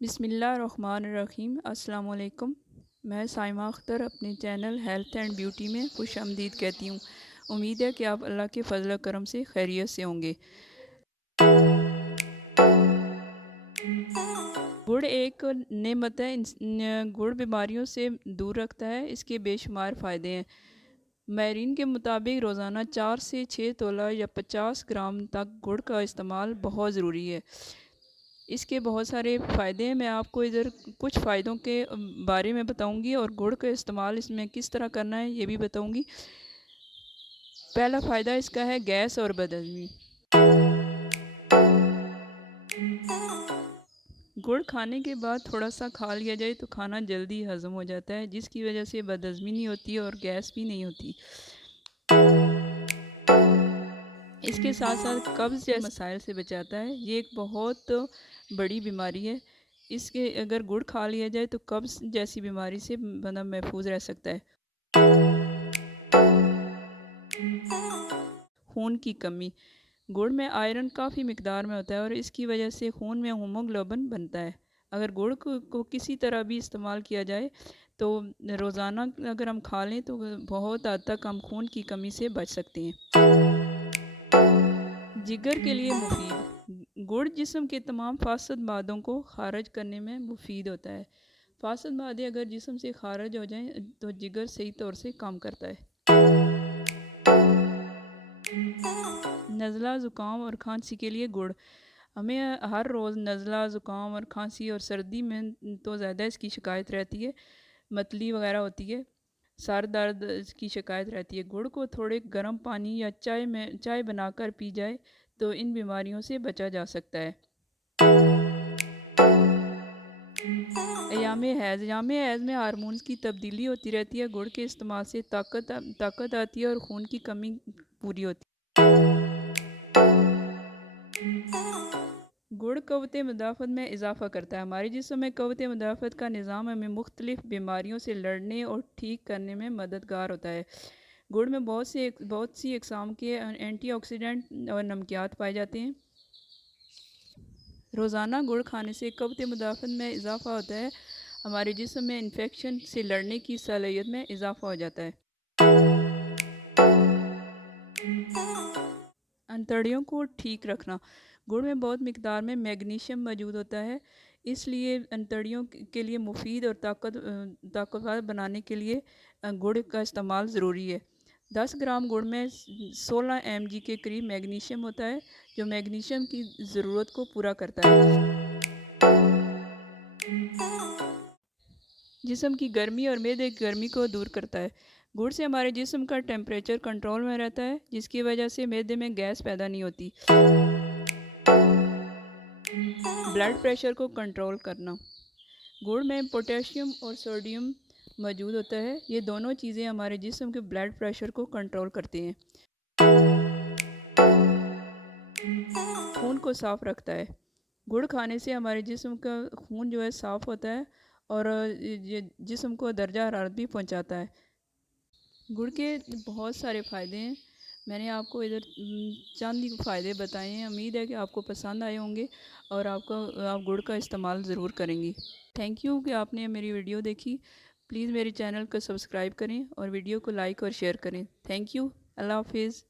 بسم اللہ الرحمن الرحیم۔ السلام علیکم۔ میں سائمہ اختر اپنے چینل ہیلتھ اینڈ بیوٹی میں خوش آمدید کہتی ہوں۔ امید ہے کہ آپ اللہ کے فضل و کرم سے خیریت سے ہوں گے۔ گڑ ایک نعمت ہے۔ گڑ بیماریوں سے دور رکھتا ہے۔ اس کے بے شمار فائدے ہیں۔ ماہرین کے مطابق روزانہ 4 سے 6 تولہ یا 50 گرام تک گڑ کا استعمال بہت ضروری ہے۔ اس کے بہت سارے فائدے ہیں۔ میں آپ کو ادھر کچھ فائدوں کے بارے میں بتاؤں گی اور گڑ کا استعمال اس میں کس طرح کرنا ہے یہ بھی بتاؤں گی۔ پہلا فائدہ اس کا ہے گیس اور بدہضمی۔ گڑ کھانے کے بعد تھوڑا سا کھا لیا جائے تو کھانا جلدی ہضم ہو جاتا ہے، جس کی وجہ سے بدہضمی نہیں ہوتی اور گیس بھی نہیں ہوتی۔ اس کے ساتھ ساتھ قبض جیسے مسائل سے بچاتا ہے۔ یہ ایک بہت بڑی بیماری ہے۔ اس کے اگر گڑ کھا لیا جائے تو قبض جیسی بیماری سے بندہ محفوظ رہ سکتا ہے۔ خون کی کمی۔ گڑ میں آئرن کافی مقدار میں ہوتا ہے اور اس کی وجہ سے خون میں ہیموگلوبن بنتا ہے۔ اگر گڑ کو کسی طرح بھی استعمال کیا جائے تو روزانہ اگر ہم کھا لیں تو بہت حد تک ہم خون کی کمی سے بچ سکتے ہیں۔ جگر کے لیے مفید۔ گڑ جسم کے تمام فاسد مادوں کو خارج کرنے میں مفید ہوتا ہے۔ فاسد مادے اگر جسم سے خارج ہو جائیں تو جگر صحیح طور سے کام کرتا ہے۔ نزلہ، زکام اور کھانسی کے لیے گڑ۔ ہمیں ہر روز نزلہ، زکام اور کھانسی اور سردی میں تو زیادہ اس کی شکایت رہتی ہے، متلی وغیرہ ہوتی ہے، سر درد کی شکایت رہتی ہے۔ گڑ کو تھوڑے گرم پانی یا چائے بنا کر پی جائے تو ان بیماریوں سے بچا جا سکتا ہے۔ ایام حیض میں ہارمونز کی تبدیلی ہوتی رہتی ہے۔ گڑ کے استعمال سے طاقت آتی ہے اور خون کی کمی پوری ہوتی ہے۔ گڑ قوت مدافعت میں اضافہ کرتا ہے۔ ہمارے جسم میں قوت مدافعت کا نظام ہمیں مختلف بیماریوں سے لڑنے اور ٹھیک کرنے میں مددگار ہوتا ہے۔ گڑ میں بہت سی اقسام کے اینٹی آکسیڈنٹ اور نمکیات پائے جاتے ہیں۔ روزانہ گڑ کھانے سے قوت مدافعت میں اضافہ ہوتا ہے۔ ہمارے جسم میں انفیکشن سے لڑنے کی صلاحیت میں اضافہ ہو جاتا ہے۔ انتڑیوں کو ٹھیک رکھنا۔ گڑ میں بہت مقدار میں میگنیشیم موجود ہوتا ہے، اس لیے انتڑیوں کے لیے مفید اور طاقتور بنانے کے لیے گڑ کا استعمال ضروری ہے۔ 10 گرام گڑ میں 16 mg کے قریب میگنیشیم ہوتا ہے، جو میگنیشیم کی ضرورت کو پورا کرتا ہے۔ جسم کی گرمی اور معدے کی گرمی کو دور کرتا ہے۔ گڑ سے ہمارے جسم کا ٹیمپریچر کنٹرول میں رہتا ہے، جس کی وجہ سے معدے میں گیس پیدا نہیں ہوتی۔ بلڈ پریشر کو کنٹرول کرنا۔ گڑ میں پوٹیشیم اور سوڈیم موجود ہوتا ہے۔ یہ دونوں چیزیں ہمارے جسم کے بلڈ پریشر کو کنٹرول کرتے ہیں۔ خون کو صاف رکھتا ہے۔ گڑ کھانے سے ہمارے جسم کا خون جو ہے صاف ہوتا ہے اور جسم کو درجہ حرارت بھی پہنچاتا ہے۔ گڑ کے بہت سارے فائدے ہیں۔ میں نے آپ کو ادھر چند فائدے بتائے ہیں۔ امید ہے کہ آپ کو پسند آئے ہوں گے اور آپ گڑ کا استعمال ضرور کریں گی۔ تھینک یو کہ آپ نے میری ویڈیو دیکھی۔ پلیز میرے چینل کو سبسکرائب کریں اور ویڈیو کو لائک اور شیئر کریں۔ Thank you. اللہ حافظ۔